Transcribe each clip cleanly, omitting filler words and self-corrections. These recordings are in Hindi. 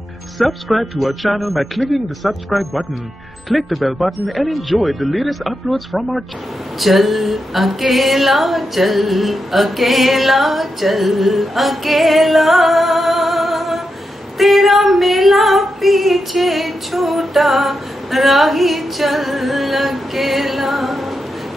Subscribe to our channel by clicking the subscribe button. Click the bell button and enjoy the latest uploads from our channel. चल अकेला चल अकेला चल अकेला, तेरा मेला पीछे छूटा राही चल अकेला।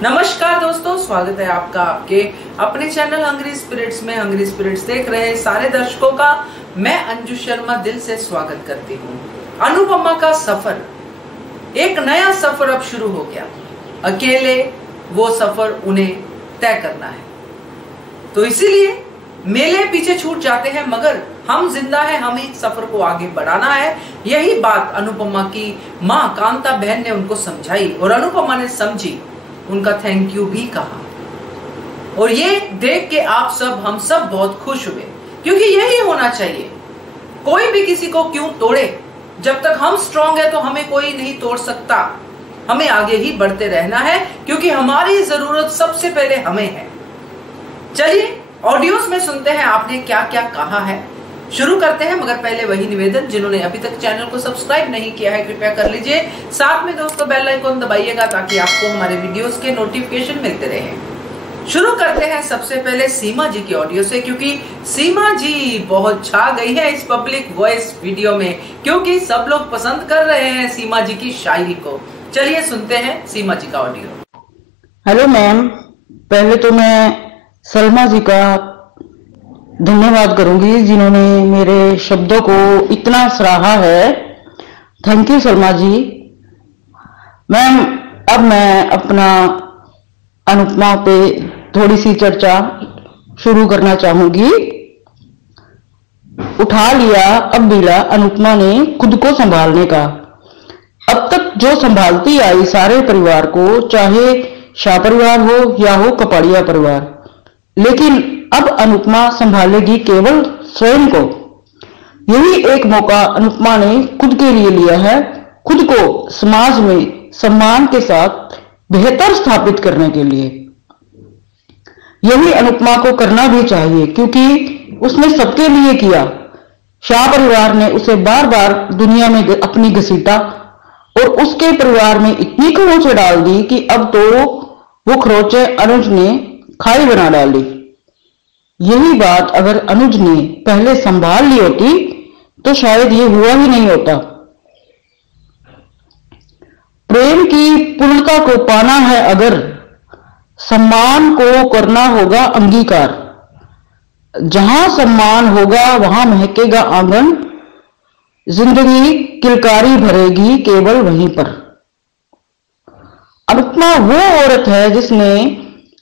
नमस्कार दोस्तों, स्वागत है आपका आपके अपने चैनल हंग्री स्पिरिट्स में। हंग्री स्पिरिट्स देख रहे सारे दर्शकों का मैं अंजू शर्मा दिल से स्वागत करती हूँ। अनुपमा का सफर, एक नया सफर अब शुरू हो गया। अकेले वो सफर उन्हें तय करना है, तो इसीलिए मेले पीछे छूट जाते हैं, मगर हम जिंदा हैं, हमें इस सफर को आगे बढ़ाना है। यही बात अनुपमा की माँ कांता बहन ने उनको समझाई और अनुपमा ने समझी, उनका थैंक यू भी कहा। और ये देख के हम सब बहुत खुश हुए, क्योंकि यही होना चाहिए। कोई भी किसी को क्यों तोड़े, जब तक हम स्ट्रांग है तो हमें कोई नहीं तोड़ सकता। हमें आगे ही बढ़ते रहना है, क्योंकि हमारी जरूरत सबसे पहले हमें है। चलिए ऑडियोस में सुनते हैं आपने क्या क्या कहा है। शुरू करते हैं, मगर पहले वही निवेदन, जिन्होंने अभी तक चैनल को सब्सक्राइब नहीं किया है कृपया कर लीजिए। साथ में दोस्तों बेल आइकन दबाइएगा ताकि आपको हमारे वीडियोस के नोटिफिकेशन मिलते रहे। शुरू करते हैं सबसे पहले सीमा जी की ऑडियो से, क्योंकि सीमा जी बहुत छा गई है इस पब्लिक वॉइस वीडियो में, क्योंकि सब लोग पसंद कर रहे हैं सीमा जी की शायरी को। चलिए सुनते हैं सीमा जी का ऑडियो। हेलो मैम, पहले तो मैं सलमा जी का धन्यवाद करूंगी जिन्होंने मेरे शब्दों को इतना सराहा है। Thank you Salma ji. Ma'am, अब मैं अपना अनुपमा पे थोड़ी सी चर्चा शुरू करना चाहूंगी। उठा लिया अब बीड़ा अनुपमा ने खुद को संभालने का। अब तक जो संभालती आई सारे परिवार को, चाहे शाह परिवार हो या हो कपाड़िया परिवार, लेकिन अब अनुपमा संभालेगी केवल स्वयं को। यही एक मौका अनुपमा ने खुद के लिए लिया है, खुद को समाज में सम्मान के साथ बेहतर स्थापित करने के लिए। यही अनुपमा को करना भी चाहिए, क्योंकि उसने सबके लिए किया। शाह परिवार ने उसे बार बार दुनिया में अपनी घसीटा और उसके परिवार में इतनी खरोंचें डाल दी कि अब तो वो खरोंचें अनुज ने खाई बना डाली। यही बात अगर अनुज ने पहले संभाल ली होती तो शायद ये हुआ ही नहीं होता। प्रेम की पूर्णता को पाना है अगर, सम्मान को करना होगा अंगीकार। जहां सम्मान होगा वहां महकेगा आंगन, जिंदगी किलकारी भरेगी केवल वहीं पर। अनुपमा वो औरत है जिसने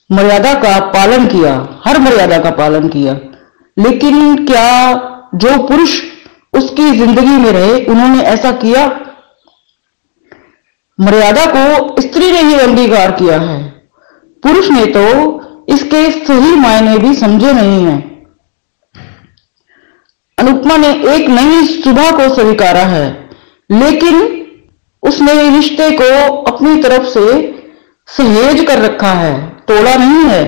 मर्यादा का पालन किया, हर मर्यादा का पालन किया। लेकिन क्या जो पुरुष उसकी जिंदगी में रहे उन्होंने ऐसा किया? मर्यादा को स्त्री ने ही अंगीकार किया है, पुरुष ने तो इसके सही मायने भी समझे नहीं हैं। अनुपमा ने एक नई सुबह को स्वीकारा है, लेकिन उसने रिश्ते को अपनी तरफ से सहेज कर रखा है, तोड़ा नहीं है,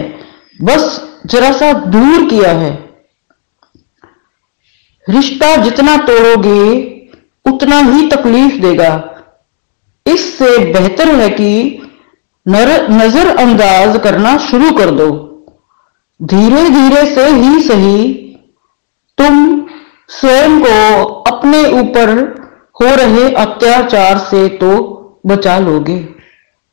बस जरा सा दूर किया है। रिश्ता जितना तोड़ोगे उतना ही तकलीफ देगा। इससे बेहतर है कि नजरअंदाज करना शुरू कर दो। धीरे धीरे से ही सही तुम स्वयं को अपने ऊपर हो रहे अत्याचार से तो बचा लोगे।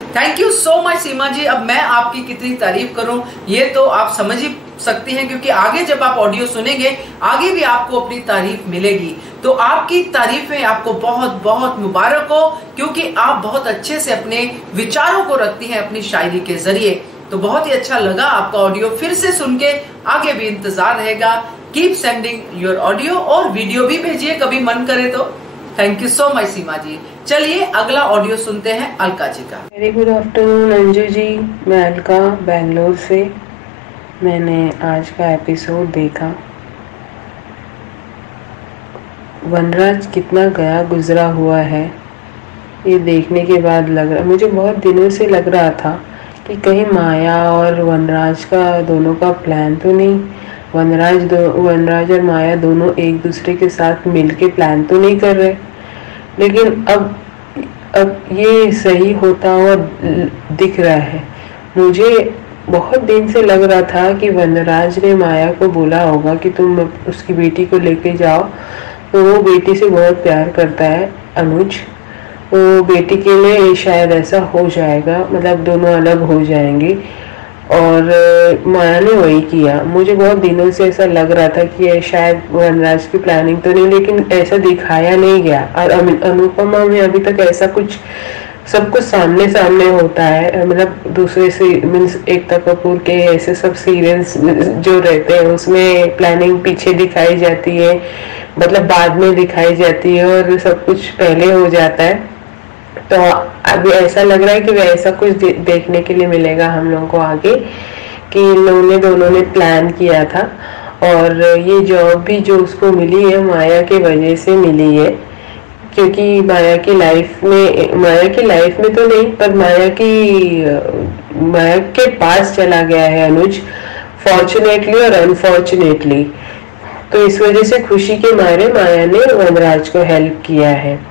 थैंक यू सो मच सीमा जी। अब मैं आपकी कितनी तारीफ करूं ये तो आप समझ ही सकती हैं, क्योंकि आगे जब आप ऑडियो सुनेंगे आगे भी आपको अपनी तारीफ मिलेगी। तो आपकी तारीफें आपको बहुत बहुत मुबारक हो, क्योंकि आप बहुत अच्छे से अपने विचारों को रखती हैं अपनी शायरी के जरिए। तो बहुत ही अच्छा लगा आपका ऑडियो फिर से सुन के। आगे भी इंतजार रहेगा। कीप सेंडिंग योर ऑडियो और वीडियो भी भेजिए कभी मन करे तो। थैंक यू सो मच सीमा जी। चलिए अगला ऑडियो सुनते हैं अलका जी का। Very good afternoon Anju ji, मैं अलका बेंगलोर से। मैंने आज का एपिसोड देखा। वनराज कितना गया गुजरा हुआ है, ये देखने के बाद लग रहा, मुझे बहुत दिनों से लग रहा था कि कहीं माया और वनराज का दोनों का प्लान तो नहीं, वनराज और माया दोनों एक दूसरे के साथ मिलके प्लान तो नहीं कर रहे, लेकिन अब ये सही होता हुआ दिख रहा है। मुझे बहुत दिन से लग रहा था कि वनराज ने माया को बोला होगा कि तुम उसकी बेटी को लेके जाओ, तो वो बेटी से बहुत प्यार करता है अनुज, तो बेटी के लिए शायद ऐसा हो जाएगा, मतलब दोनों अलग हो जाएंगे। और माया ने वही किया। मुझे बहुत दिनों से ऐसा लग रहा था कि ये शायद वनराज की प्लानिंग तो नहीं, लेकिन ऐसा दिखाया नहीं गया। और अनुपमा में अभी तक ऐसा कुछ सब कुछ सामने सामने होता है, मतलब दूसरे से मीन्स एकता कपूर के ऐसे सब सीरियल्स जो रहते हैं उसमें प्लानिंग पीछे दिखाई जाती है, मतलब बाद में दिखाई जाती है और सब कुछ पहले हो जाता है। तो अभी ऐसा लग रहा है कि ऐसा कुछ देखने के लिए मिलेगा हम लोगों को आगे, कि इन लोगों ने दोनों ने प्लान किया था। और ये जॉब भी जो उसको मिली है माया के वजह से मिली है, क्योंकि माया की लाइफ में तो नहीं, पर माया के पास चला गया है अनुज, फॉर्चुनेटली और अनफॉर्चुनेटली। तो इस वजह से खुशी के मारे माया ने वनराज को हेल्प किया है।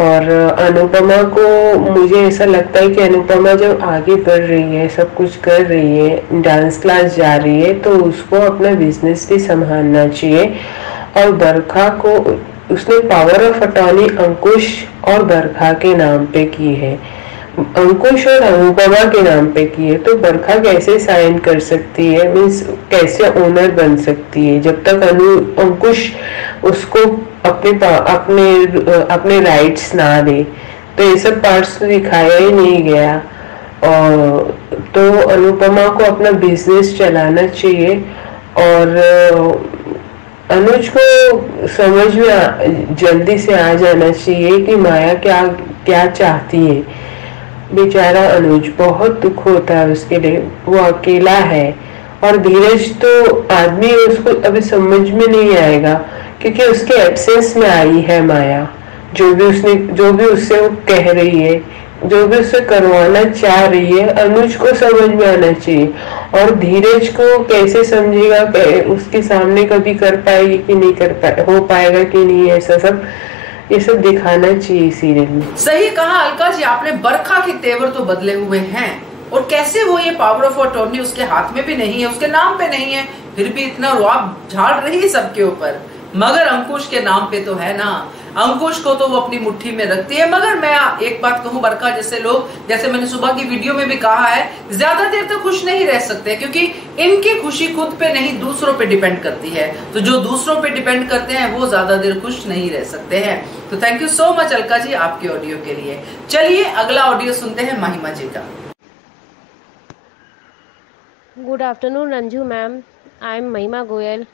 और अनुपमा को, मुझे ऐसा लगता है कि अनुपमा जब आगे बढ़ रही है, सब कुछ कर रही है, डांस क्लास जा रही है, तो उसको अपना बिजनेस भी संभालना चाहिए। और बरखा को उसने पावर ऑफ अटॉर्नी अंकुश और बरखा के नाम पे की है, अंकुश और अनुपमा के नाम पे की है। तो बरखा कैसे साइन कर सकती है, मीन्स कैसे ओनर बन सकती है, जब तक अंकुश उसको अपने राइट्स ना दे। तो ये सब पार्ट्स तो दिखाया ही नहीं गया। और तो अनुपमा को अपना बिजनेस चलाना चाहिए। और अनुज को समझ में जल्दी से आ जाना चाहिए कि माया क्या क्या चाहती है। बेचारा अनुज, बहुत दुख होता है उसके लिए, वो अकेला है। और धीरज तो आदमी उसको अभी समझ में नहीं आएगा, क्योंकि उसके एब्सेंस में आई है माया। जो भी उससे वो कह रही है, जो भी उससे करवाना चाह रही है, अनुज को समझ में आना चाहिए। और धीरज को कैसे समझेगा, उसके सामने कभी कर पाएगी कि नहीं कर पाए, हो पाएगा कि नहीं, ऐसा सब ये सब दिखाना चाहिए सीरियल में। सही कहा अलका जी आपने, बरखा के तेवर तो बदले हुए हैं। और कैसे वो ये पावर ऑफ अटॉर्नी उसके हाथ में भी नहीं है, उसके नाम पे नहीं है, फिर भी इतना रुआब झाड़ रही है सबके ऊपर। मगर अंकुश के नाम पे तो है ना, अंकुश को तो वो अपनी मुट्ठी में रखती है। मगर मैं एक बात कहूं, बरखा जैसे लोग, जैसे मैंने सुबह की वीडियो में भी कहा है, ज्यादा देर तक खुश नहीं रह सकते, क्योंकि इनकी खुशी खुद पे नहीं दूसरों पे डिपेंड करती है। तो जो दूसरों पे डिपेंड करते हैं वो ज्यादा देर खुश नहीं रह सकते हैं। तो thank you so much Alka ji आपके ऑडियो के लिए। चलिए अगला ऑडियो सुनते हैं महिमा जी का। Good afternoon Ranju ma'am, I am महिमा गोयल।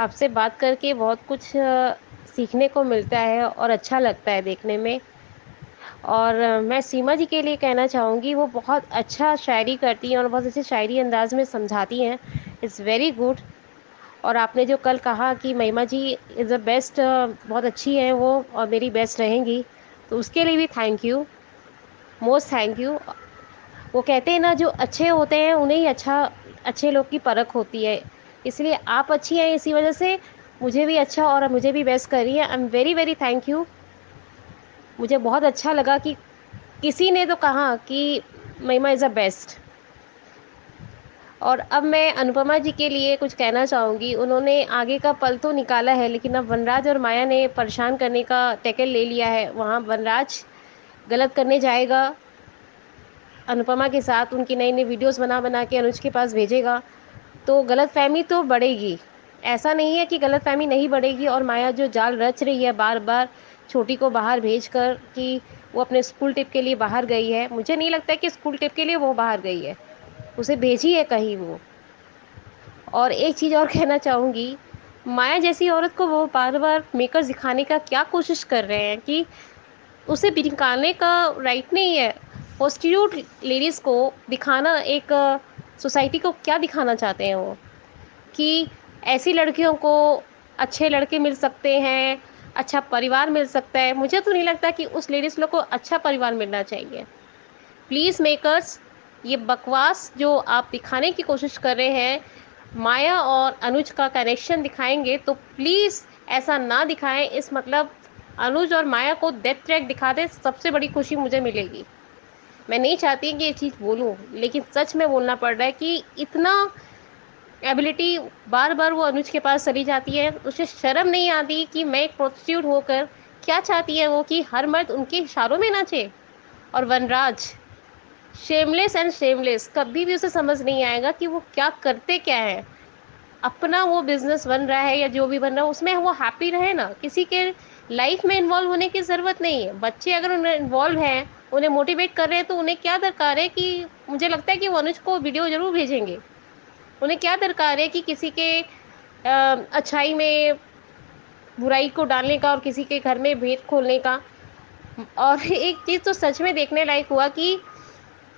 आपसे बात करके बहुत कुछ सीखने को मिलता है और अच्छा लगता है देखने में। और मैं सीमा जी के लिए कहना चाहूँगी, वो बहुत अच्छा शायरी करती हैं और बहुत अच्छे शायरी अंदाज में समझाती हैं। It's very good. और आपने जो कल कहा कि महिमा जी इज़ द बेस्ट, बहुत अच्छी हैं वो और मेरी बेस्ट रहेंगी, तो उसके लिए भी thank you, most thank you. वो कहते हैं ना, जो अच्छे होते हैं उन्हें ही अच्छे लोग की परख होती है। इसलिए आप अच्छी हैं, इसी वजह से मुझे भी अच्छा और मुझे भी बेस्ट कर रही है। I am very very thank you. मुझे बहुत अच्छा लगा कि किसी ने तो कहा कि महिमा इज़ अ बेस्ट। और अब मैं अनुपमा जी के लिए कुछ कहना चाहूँगी। उन्होंने आगे का पल तो निकाला है, लेकिन अब वनराज और माया ने परेशान करने का टैकल ले लिया है। वहाँ वनराज गलत करने जाएगा अनुपमा के साथ, उनकी नई नई वीडियोस बना बना के अनुज के पास भेजेगा, तो गलतफहमी तो बढ़ेगी। ऐसा नहीं है कि गलतफहमी नहीं बढ़ेगी। और माया जो जाल रच रही है बार बार छोटी को बाहर भेजकर कि वो अपने स्कूल ट्रिप के लिए बाहर गई है, मुझे नहीं लगता कि स्कूल ट्रिप के लिए वो बाहर गई है, उसे भेजी है कहीं वो। और एक चीज़ और कहना चाहूँगी, माया जैसी औरत को वो बार बार मेकर दिखाने का क्या कोशिश कर रहे हैं कि उसे निकालने का राइट नहीं है। प्रोस्टिट्यूट लेडीज़ को दिखाना, एक सोसाइटी को क्या दिखाना चाहते हैं वो, कि ऐसी लड़कियों को अच्छे लड़के मिल सकते हैं, अच्छा परिवार मिल सकता है। मुझे तो नहीं लगता कि उस लेडीज़ लोग को अच्छा परिवार मिलना चाहिए। प्लीज़ मेकर्स, ये बकवास जो आप दिखाने की कोशिश कर रहे हैं, माया और अनुज का कनेक्शन दिखाएंगे तो प्लीज़ ऐसा ना दिखाएं। इस मतलब अनुज और माया को डेथ ट्रैक दिखा दे, सबसे बड़ी खुशी मुझे मिलेगी। मैं नहीं चाहती कि ये चीज़ बोलूं, लेकिन सच में बोलना पड़ रहा है कि इतना एबिलिटी बार बार वो अनुज के पास चली जाती है। उसे शर्म नहीं आती कि मैं एक प्रोस्टिट्यूट होकर क्या चाहती है वो, कि हर मर्द उनके इशारों में नाचे। और वनराज शेमलेस एंड शेमलेस, कभी भी उसे समझ नहीं आएगा कि वो क्या करते क्या है। अपना वो बिजनेस बन रहा है या जो भी बन रहा है उसमें वो हैप्पी रहे ना, किसी के लाइफ में इन्वॉल्व होने की ज़रूरत नहीं है। बच्चे अगर उन्हें इन्वॉल्व हैं, उन्हें मोटिवेट कर रहे हैं, तो उन्हें क्या दरकार है कि, मुझे लगता है कि वो अनुज को वीडियो ज़रूर भेजेंगे। उन्हें क्या दरकार है कि किसी के अच्छाई में बुराई को डालने का और किसी के घर में भेद खोलने का। और एक चीज़ तो सच में देखने लायक हुआ कि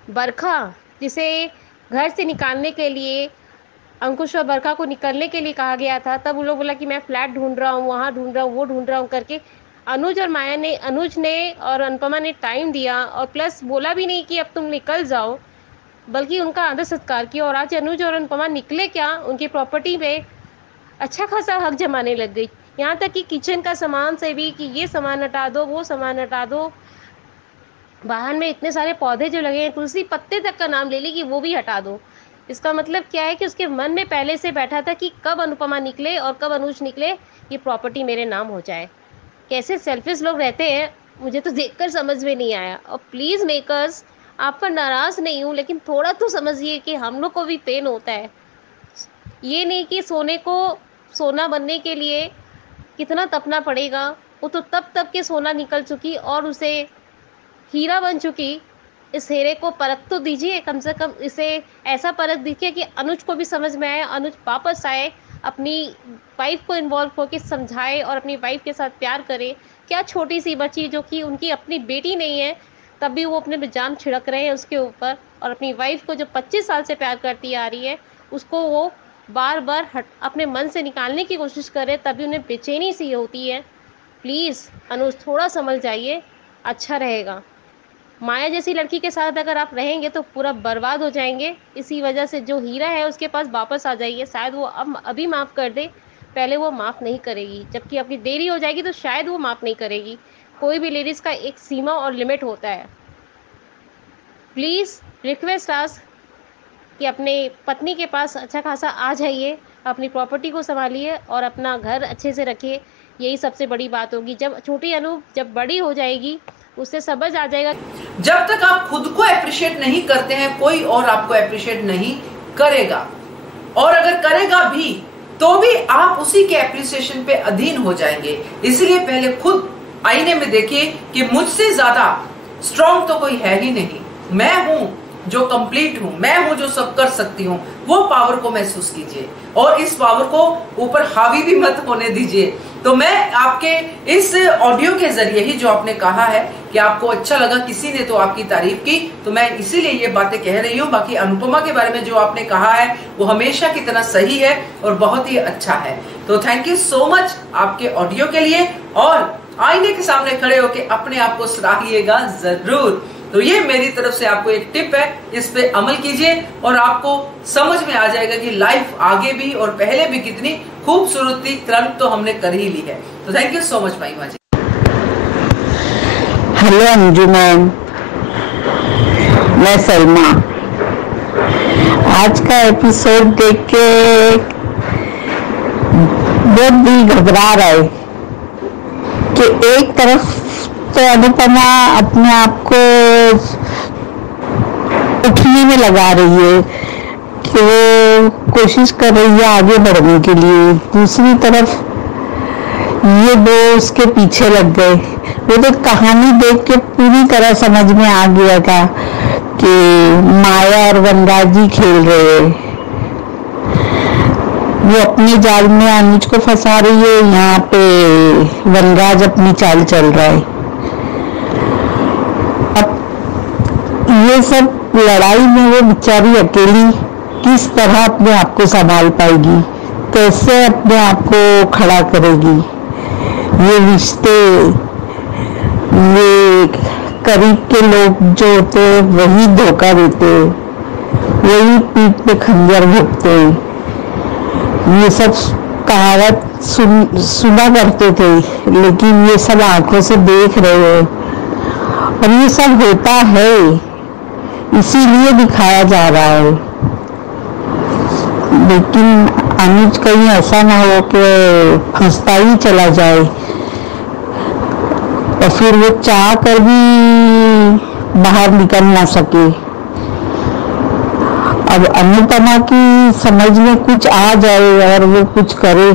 बरखा, जिसे घर से निकालने के लिए, अंकुश और बरखा को निकलने के लिए कहा गया था, तब उन लोग बोला कि मैं फ्लैट ढूंढ रहा हूँ, वहाँ ढूंढ रहा हूँ, वो ढूंढ रहा हूँ करके अनुज ने और अनुपमा ने टाइम दिया, और प्लस बोला भी नहीं कि अब तुम निकल जाओ, बल्कि उनका आदर सत्कार किया। और आज अनुज और अनुपमा निकले क्या, उनकी प्रॉपर्टी में अच्छा खासा हक जमाने लग गई। यहाँ तक कि किचन का सामान से भी, कि ये सामान हटा दो, वो सामान हटा दो, बाहर में इतने सारे पौधे जो लगे हैं, तुलसी पत्ते तक का नाम ले ली कि वो भी हटा दो। इसका मतलब क्या है कि उसके मन में पहले से बैठा था कि कब अनुपमा निकले और कब अनुज निकले, ये प्रॉपर्टी मेरे नाम हो जाए। कैसे सेल्फिश लोग रहते हैं, मुझे तो देखकर समझ में नहीं आया। और प्लीज़ मेकर्स, आप पर नाराज़ नहीं हूँ, लेकिन थोड़ा तो समझिए कि हम लोग को भी पेन होता है। ये नहीं कि सोने को सोना बनने के लिए कितना तपना पड़ेगा, वो तो तब के सोना निकल चुकी और उसे हीरा बन चुकी। इस हीरे को परख तो दीजिए, कम से कम इसे ऐसा परख दीजिए कि अनुज को भी समझ में आए, अनुज वापस आए, अपनी वाइफ को इन्वॉल्व होकर समझाए और अपनी वाइफ के साथ प्यार करे। क्या छोटी सी बच्ची जो कि उनकी अपनी बेटी नहीं है, तब भी वो अपने जान छिड़क रहे हैं उसके ऊपर, और अपनी वाइफ को जो 25 साल से प्यार करती आ रही है, उसको वो बार बार अपने मन से निकालने की कोशिश कर रहे, तभी उन्हें बेचैनी सी होती है। प्लीज़ अनुज, थोड़ा समझ जाइए, अच्छा रहेगा। माया जैसी लड़की के साथ अगर आप रहेंगे तो पूरा बर्बाद हो जाएंगे। इसी वजह से जो हीरा है उसके पास वापस आ जाइए, शायद वो अभी माफ़ कर दे, पहले वो माफ़ नहीं करेगी। जबकि अपनी देरी हो जाएगी तो शायद वो माफ़ नहीं करेगी। कोई भी लेडीज़ का एक सीमा और लिमिट होता है। प्लीज़ रिक्वेस्ट आज कि अपने पत्नी के पास अच्छा खासा आ जाइए, अपनी प्रॉपर्टी को संभालिए और अपना घर अच्छे से रखिए। यही सबसे बड़ी बात होगी। जब छोटी अनु जब बड़ी हो जाएगी, उससे समझ आ जाएगा। जब तक आप खुद को अप्रिशिएट नहीं करते हैं, कोई और आपको अप्रिशिएट नहीं करेगा, और अगर करेगा भी तो भी आप उसी के अप्रिसिएशन पे अधीन हो जाएंगे। इसलिए पहले खुद आईने में देखिए कि मुझसे ज्यादा स्ट्रॉन्ग तो कोई है ही नहीं। मैं हूं जो कंप्लीट हूं, मैं हूं जो सब कर सकती हूं। वो पावर को महसूस कीजिए और इस पावर को ऊपर हावी भी मत होने दीजिए। तो मैं आपके इस ऑडियो के जरिए ही, जो आपने कहा है कि आपको अच्छा लगा, किसी ने तो आपकी तारीफ की, तो मैं इसीलिए ये बातें कह रही हूँ। बाकी अनुपमा के बारे में जो आपने कहा है वो हमेशा की तरह सही है और बहुत ही अच्छा है। तो थैंक यू सो मच आपके ऑडियो के लिए, और आईने के सामने खड़े होकर अपने आप को सराहिएगा जरूर। तो ये मेरी तरफ से आपको एक टिप है, इस पे अमल कीजिए और आपको समझ में आ जाएगा कि लाइफ आगे भी और पहले भी कितनी खूबसूरत थी। कर्म तो हमने कर ही ली है। तो थैंक यू सो मच महिमा जी। हेलो अंजू मैम, मैं सलमा। आज का एपिसोड देख के बहुत दिल घबरा रहा है कि एक तरफ तो अनुपमा अपने आप को उठने में लगा रही है कि वो कोशिश कर रही है आगे बढ़ने के लिए, दूसरी तरफ ये दो उसके पीछे लग गए। वो तो कहानी देख के पूरी तरह समझ में आ गया था कि माया और वनराज जी खेल रहे हैं। वो अपने जाल में अनुज को फंसा रही है, यहाँ पे वनराज अपनी चाल चल रहा है। ये सब लड़ाई में वो बेचारी अकेली किस तरह अपने आप को संभाल पाएगी, कैसे अपने आप को खड़ा करेगी। ये रिश्ते, ये करीब के लोग जो होते हैं वही धोखा देते हैं, वही पीठ पे खंजर भोगते हैं। ये सब कहावत सुना करते थे, लेकिन ये सब आंखों से देख रहे हो और ये सब होता है, इसीलिए दिखाया जा रहा है। लेकिन अनुज कहीं ऐसा ना हो कि फंसता ही चला जाए और फिर वो चाह कर भी बाहर निकल ना सके। अब अनुपमा की समझ में कुछ आ जाए और वो कुछ करे,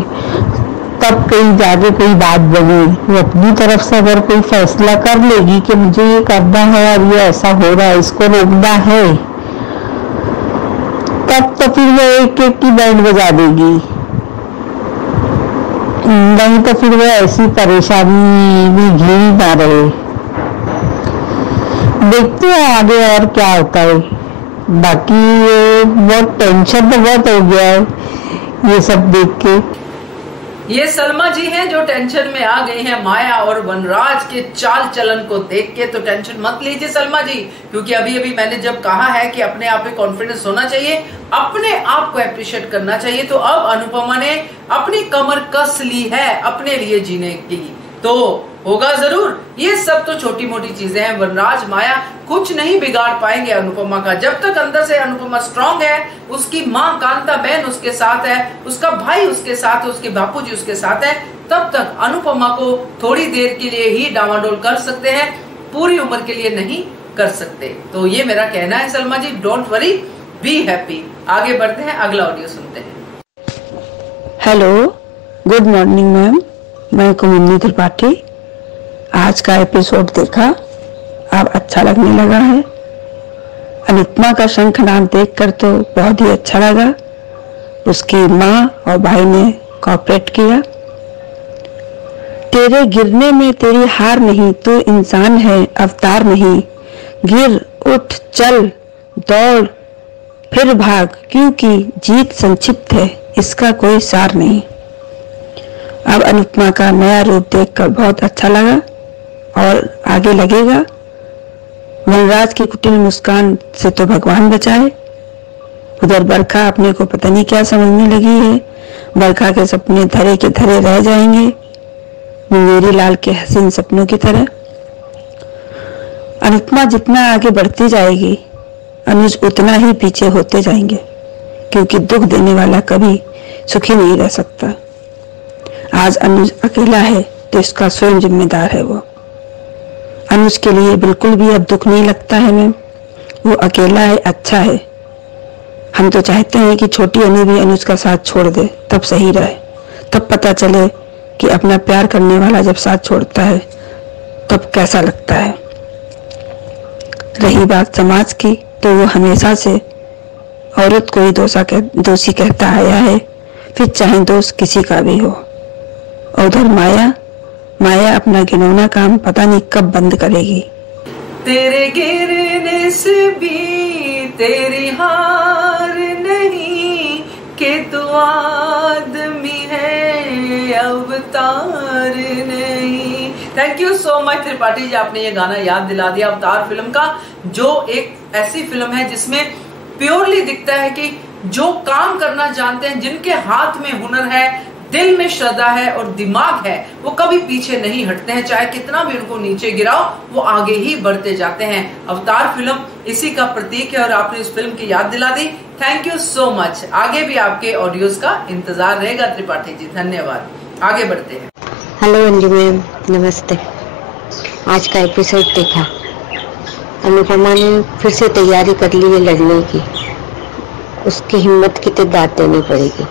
तब कहीं जाके कोई बात बने। वो अपनी तरफ से अगर कोई फैसला कर लेगी कि मुझे ये करना है और ये ऐसा हो रहा है, इसको रोकना है, तब तो फिर वो एक एक की बैंड बजा देगी। नहीं तो फिर वो ऐसी परेशानी में घिर ना रहे। देखते हैं आगे और क्या होता है। बाकी बहुत टेंशन तो बहुत हो गया है ये सब देख के। ये सलमा जी हैं जो टेंशन में आ गई हैं माया और वनराज के चाल चलन को देख के। तो टेंशन मत लीजिए सलमा जी, क्योंकि अभी अभी मैंने जब कहा है कि अपने आप में कॉन्फिडेंस होना चाहिए, अपने आप को अप्रिशिएट करना चाहिए, तो अब अनुपमा ने अपनी कमर कस ली है अपने लिए जीने की। तो होगा जरूर। ये सब तो छोटी मोटी चीजें हैं। वनराज माया कुछ नहीं बिगाड़ पाएंगे अनुपमा का। जब तक अंदर से अनुपमा स्ट्रांग है, उसकी माँ कांता बहन उसके साथ है, उसका भाई उसके साथ है, उसके बापूजी उसके साथ है, तब तक अनुपमा को थोड़ी देर के लिए ही डामाडोल कर सकते हैं, पूरी उम्र के लिए नहीं कर सकते। तो ये मेरा कहना है सलमा जी, डोंट वरी, बी हैप्पी। आगे बढ़ते हैं, अगला ऑडियो सुनते हैं। हेलो, गुड मॉर्निंग मैम, मैं कुमुदनी त्रिपाठी। आज का एपिसोड देखा, अब अच्छा लगने लगा है। अनुपमा का शंखनाद देखकर तो बहुत ही अच्छा लगा। उसकी माँ और भाई ने कोऑपरेट किया। तेरे गिरने में तेरी हार नहीं, तू इंसान है अवतार नहीं। गिर उठ चल दौड़ फिर भाग, क्योंकि जीत संक्षिप्त है, इसका कोई सार नहीं। अब अनुपमा का नया रूप देखकर बहुत अच्छा लगा और आगे लगेगा। वनराज की कुटिल मुस्कान से तो भगवान बचाए। उधर बरखा अपने को पता नहीं क्या समझने लगी है। बरखा के सपने धरे के धरे रह जाएंगे, मेरी लाल के हसीन सपनों की तरह। अनुपमा जितना आगे बढ़ती जाएगी, अनुज उतना ही पीछे होते जाएंगे, क्योंकि दुख देने वाला कभी सुखी नहीं रह सकता। आज अनुज अकेला है तो इसका स्वयं जिम्मेदार है वो। अनुज के लिए बिल्कुल भी अब दुख नहीं लगता है मैम, वो अकेला है, अच्छा है। हम तो चाहते हैं कि छोटी अनु भी अनुज का साथ छोड़ दे, तब सही रहे, तब पता चले कि अपना प्यार करने वाला जब साथ छोड़ता है तब कैसा लगता है। रही बात समाज की, तो वो हमेशा से औरत को ही दोषी कहता आया है, फिर चाहे दोष किसी का भी हो। और उधर माया अपना घिनौना काम पता नहीं कब बंद करेगी। तेरे गिरने से भी तेरी हार नहीं, कि तू आदमी है अवतार नहीं। Thank you so much Tripathi ji, आपने ये गाना याद दिला दिया अवतार फिल्म का, जो एक ऐसी फिल्म है जिसमें प्योरली दिखता है कि जो काम करना जानते हैं, जिनके हाथ में हुनर है, दिल में श्रद्धा है और दिमाग है, वो कभी पीछे नहीं हटते हैं। चाहे कितना भी उनको नीचे गिराओ, वो आगे ही बढ़ते जाते हैं। अवतार फिल्म इसी का प्रतीक है और आपने इस फिल्म की याद दिला दी। Thank you so much. आगे भी आपके ऑडियोज का इंतजार रहेगा त्रिपाठी जी, धन्यवाद। आगे बढ़ते हैं। हेलो अंजू मैम, नमस्ते। आज का एपिसोड देखा, अनुपमा ने फिर से तैयारी कर ली है लड़ने की। उसकी हिम्मत की तो दाद देनी पड़ेगी।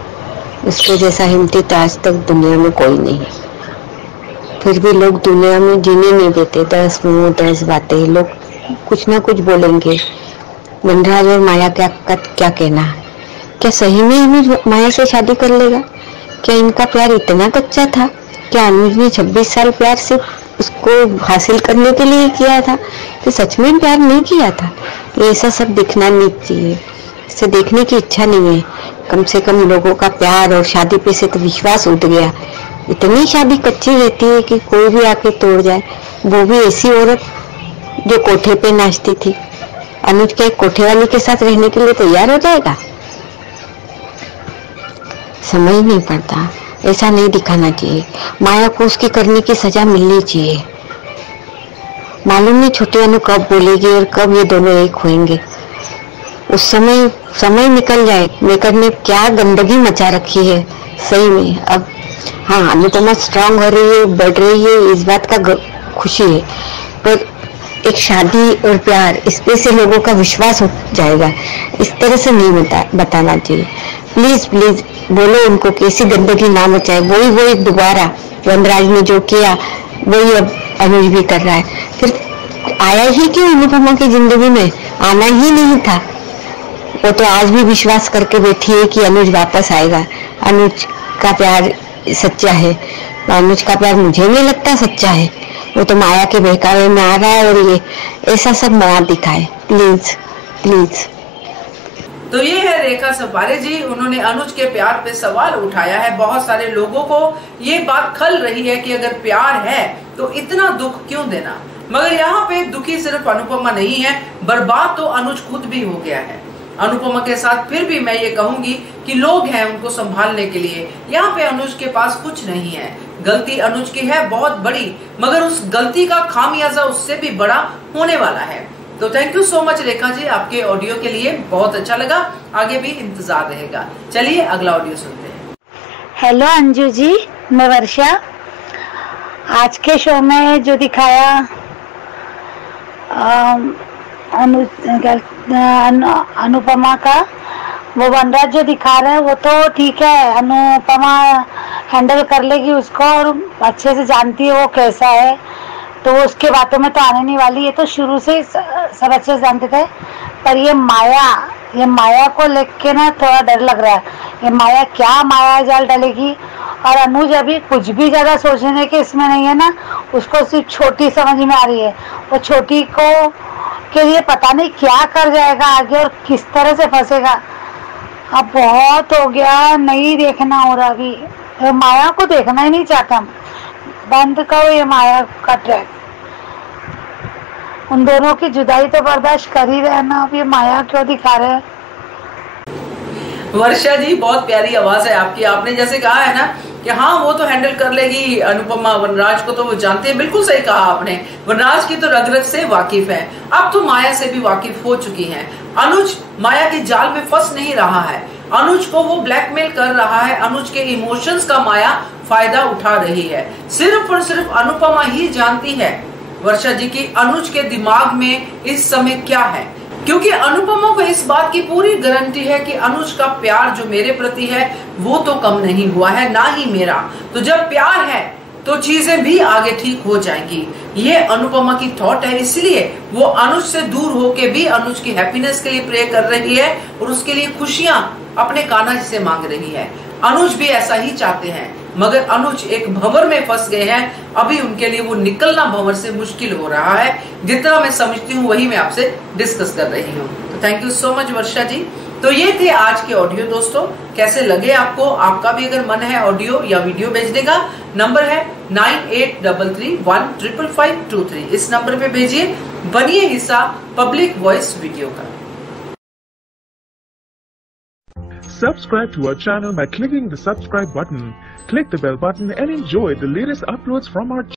उसके जैसा हिम्मती तो आज तक दुनिया में कोई नहीं है। फिर भी लोग दुनिया में जीने नहीं देते। 10 मुंह 10 बातें, लोग कुछ ना कुछ बोलेंगे। वनराज और माया क्या कहना है? क्या सही में अनुज माया से शादी कर लेगा? क्या इनका प्यार इतना कच्चा था? क्या अनुज ने 26 साल प्यार सिर्फ उसको हासिल करने के लिए किया था, कि सच में प्यार नहीं किया था? ऐसा सब दिखना नहीं चाहिए, इसे देखने की इच्छा नहीं है। कम से कम लोगों का प्यार और शादी पे से तो विश्वास उठ गया। इतनी शादी कच्ची रहती है कि कोई भी आके तोड़ जाए, वो भी ऐसी औरत जो कोठे पे नाचती थी। अनुज के कोठे वाली के साथ रहने के लिए तैयार हो जाएगा? समझ नहीं पड़ता। ऐसा नहीं दिखाना चाहिए। माया को उसकी करने की सजा मिलनी चाहिए। मालूम नहीं छोटी अनु कब बोलेगी और कब ये दोनों एक होंगे। उस समय निकल जाए। मेकर ने क्या गंदगी मचा रखी है सही में। अब हाँ, अनुपमा स्ट्रांग हो रही है, बढ़ रही है, इस बात का खुशी है, पर एक शादी और प्यार इसपे से लोगों का विश्वास हो जाएगा। इस तरह से नहीं बताना चाहिए। प्लीज प्लीज बोलो उनको कि ऐसी गंदगी ना मचाए। वही दोबारा वनराज ने जो किया वही अब अनुज भी कर रहा है। फिर आया ही क्यों अनुपमा की जिंदगी में? आना ही नहीं था। वो तो आज भी विश्वास करके बैठी है कि अनुज वापस आएगा। अनुज का प्यार सच्चा है। अनुज का प्यार मुझे नहीं लगता सच्चा है। वो तो माया के बहकावे में आ रहा है और ये ऐसा सब माया दिखाए। Please please. तो ये है रेखा सफारे जी। उन्होंने अनुज के प्यार पे सवाल उठाया है। बहुत सारे लोगों को ये बात खल रही है कि अगर प्यार है तो इतना दुख क्यों देना। मगर यहाँ पे दुखी सिर्फ अनुपमा नहीं है, बर्बाद तो अनुज खुद भी हो गया है। अनुपमा के साथ फिर भी मैं ये कहूंगी कि लोग हैं उनको संभालने के लिए। यहाँ पे अनुज के पास कुछ नहीं है। गलती अनुज की है बहुत बड़ी, मगर उस गलती का खामियाजा उससे भी बड़ा होने वाला है। तो thank you so much Rekha ji आपके ऑडियो के लिए। बहुत अच्छा लगा। आगे भी इंतजार रहेगा। चलिए अगला ऑडियो सुनते हैं। हेलो अंजू जी, मैं वर्षा। आज के शो में जो दिखाया अनुपमा का, वो वनराज जो दिखा रहे हैं वो तो ठीक है। अनुपमा हैंडल कर लेगी उसको और अच्छे से जानती है वो कैसा है, तो उसके बातों में तो आने नहीं वाली। ये तो शुरू से सब अच्छे से जानते थे। पर ये माया को लेके ना थोड़ा डर लग रहा है। ये माया क्या माया जाल डालेगी। और अनुज अभी कुछ भी ज्यादा सोचने के इसमें नहीं है ना। उसको सिर्फ छोटी समझ में आ रही है। वो छोटी को के लिए पता नहीं क्या कर जाएगा आगे और किस तरह से फंसेगा। अब बहुत हो गया, नहीं देखना हो रहा। अभी माया को देखना ही नहीं चाहता। बंद करो ये माया का ट्रैक। उन दोनों की जुदाई तो बर्दाश्त कर ही रहे ना, अब ये माया क्यों दिखा रहे हैं। वर्षा जी बहुत प्यारी आवाज है आपकी। आपने जैसे कहा है ना कि हाँ वो तो हैंडल कर लेगी अनुपमा, वनराज को तो वो जानते हैं। बिल्कुल सही कहा आपने। वनराज की तो रग रग से वाकिफ है, अब तो माया से भी वाकिफ हो चुकी हैं। अनुज माया के जाल में फंस नहीं रहा है। अनुज को वो ब्लैकमेल कर रहा है। अनुज के इमोशंस का माया फायदा उठा रही है। सिर्फ और सिर्फ अनुपमा ही जानती है वर्षा जी की अनुज के दिमाग में इस समय क्या है, क्योंकि अनुपमा को इस बात की पूरी गारंटी है कि अनुज का प्यार जो मेरे प्रति है वो तो कम नहीं हुआ है, ना ही मेरा। तो जब प्यार है तो चीजें भी आगे ठीक हो जाएंगी। ये अनुपमा की थॉट है, इसलिए वो अनुज से दूर होके भी अनुज की हैप्पीनेस के लिए प्रे कर रही है और उसके लिए खुशियां अपने कान्हा जी से मांग रही है। अनुज भी ऐसा ही चाहते हैं, मगर अनुज एक भंवर में फंस गए हैं। अभी उनके लिए वो निकलना भंवर से मुश्किल हो रहा है। जितना मैं समझती हूँ वही मैं आपसे डिस्कस कर रही हूँ। तो थैंक यू सो मच वर्षा जी। तो ये थे आज के ऑडियो दोस्तों। कैसे लगे आपको? आपका भी अगर मन है ऑडियो या वीडियो भेजने का, नंबर है 9833155523। इस नंबर पे भेजिए। बनिए हिस्सा पब्लिक वॉइस वीडियो का। Subscribe to our channel by clicking the subscribe button. Click the bell button and enjoy the latest uploads from our channel.